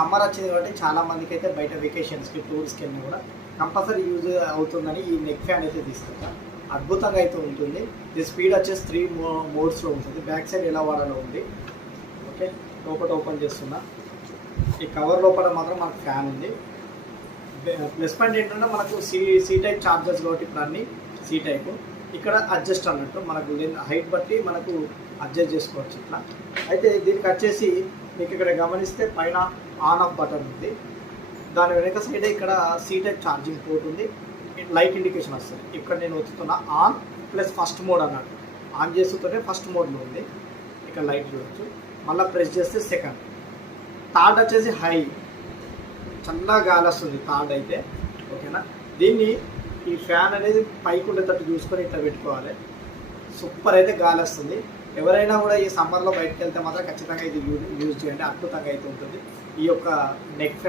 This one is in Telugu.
సమ్మర్ వచ్చింది కాబట్టి చాలా మందికి అయితే బయట వెకేషన్స్కి టూర్స్కి వెళ్ళినా కూడా కంపల్సరీ యూజ్ అవుతుందని ఈ నెక్ ఫ్యాన్ అయితే తీసుకుంటా. అద్భుతంగా అయితే ఉంటుంది. ఇది స్పీడ్ వచ్చేసి 3 మోడ్స్లో ఉంటుంది. బ్యాక్ సైడ్ ఎలా వాడాలో ఉంది. ఓకే, లోపల ఓపెన్ చేస్తున్నా. ఈ కవర్ లోపల మాత్రం మనకు ఫ్యాన్ ఉంది. ప్లస్ పాయింట్ ఏంటంటే మనకు సి టైప్ చార్జర్స్ కాబట్టి ఇప్పుడు అన్ని సి టైపు. ఇక్కడ అడ్జస్ట్ అన్నట్టు మనకు హైట్ బట్టి మనకు అడ్జస్ట్ చేసుకోవచ్చు ఇట్లా. అయితే దీనికి వచ్చేసి మీకు ఇక్కడ గమనిస్తే పైన ఆన్ ఆఫ్ బటన్ ఉంది. దాని వెనక సైడ్ ఇక్కడ సి టైప్ ఛార్జింగ్ పోర్ట్ ఉంది. లైట్ ఇండికేషన్ వస్తుంది. ఇక్కడ నేను వచ్చుతున్నా ఆన్ ప్లస్ ఫస్ట్ మోడ్ అన్నట్టు. ఆన్ చేస్తుంటే ఫస్ట్ మోడ్లో ఉంది. ఇక్కడ లైట్ చూడవచ్చు. మళ్ళీ ప్రెస్ చేస్తే సెకండ్. థర్డ్ వచ్చేసి హై, చల్లగా గాలి వస్తుంది థర్డ్ అయితే. ఓకేనా, దీన్ని ఈ ఫ్యాన్ అనేది పైకి ఉండేటట్టు చూసుకొని ఇట్లా పెట్టుకోవాలి. సూపర్ అయితే గాలి వస్తుంది. ఎవరైనా కూడా ఈ సమ్మర్లో బయటకు వెళ్తే మాత్రం ఖచ్చితంగా ఇది యూజ్ చేయండి. అద్భుతంగా అయితే ఉంటుంది ఈ యొక్క నెక్ ఫ్యాన్.